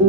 I'm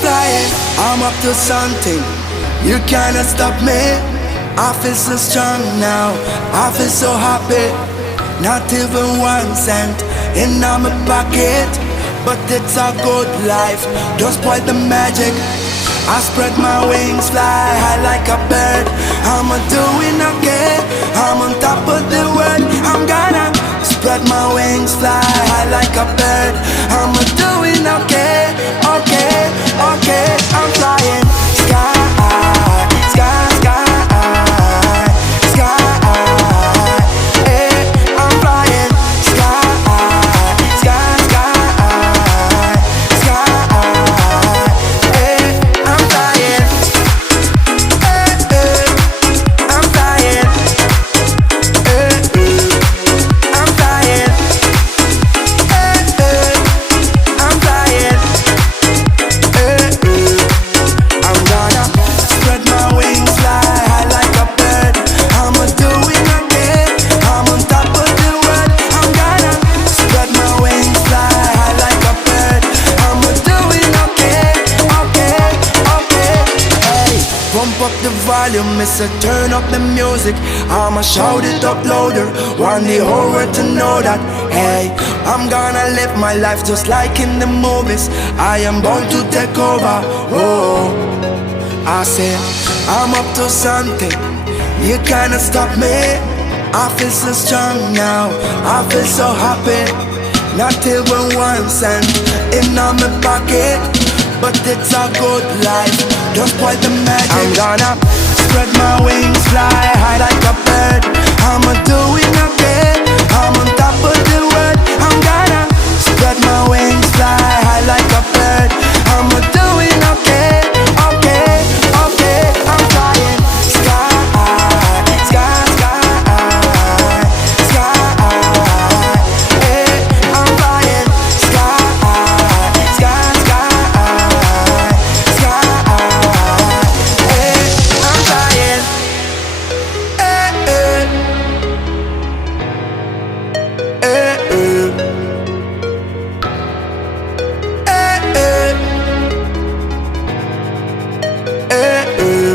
flying, I'm up to something. You cannot stop me. I feel so strong now, I feel so happy. Not even 1 cent in my pocket, but it's a good life. Don't spoil the magic. I spread my wings, fly high like a bird. I'm doing okay, I'm on top of the world. I'm gonna spread my wings, fly high like a bird. I'm doing okay, okay, okay. I'm flying, sky, sky, sky, sky. Hey, I'm flying, sky, sky, sky, sky. Hey, I'm flying, hey, hey. I'm flying, hey, hey. I'm flying, hey, hey. I'm flying, hey, hey. I'm gonna spread my wings, fly high like a bird. I'm doing okay, I'm on top of the world. I'm gonna spread my wings, fly high like a bird. I'm doing okay, okay, okay. Hey, pump up the volume, mister, turn up the music. I'ma shout it up louder, want the whole world to know that. Hey, I'm gonna live my life just like in the movies. I am bound to take over. Oh, I say I'm up to something. You cannot stop me. I feel so strong now, I feel so happy. Not even 1 cent in my pocket, but it's a good life. Don't spoil the magic. I'm gonna spread my wings, fly high like a bird. I'm doing okay, I'm on top of the world. I'm gonna spread my wings, fly high like a bird. I'm doing okay, okay, okay. I'm flying, sky, sky, sky, sky. Hey, I'm flying, sky, sky, sky, sky. Hey, I'm flying, hey, hey. Hey, hey. Hey, hey. Hey, hey.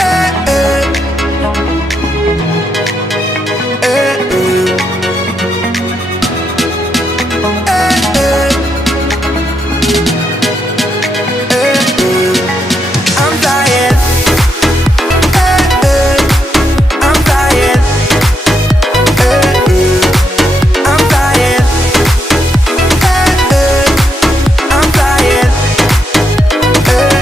Hey, hey. Hey, hey. Hey, hey. Hey, hey. I'm flying. Hey, hey. I'm flying. Hey, hey. I'm flying. Hey, hey. I'm flying. Hey,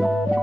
hey.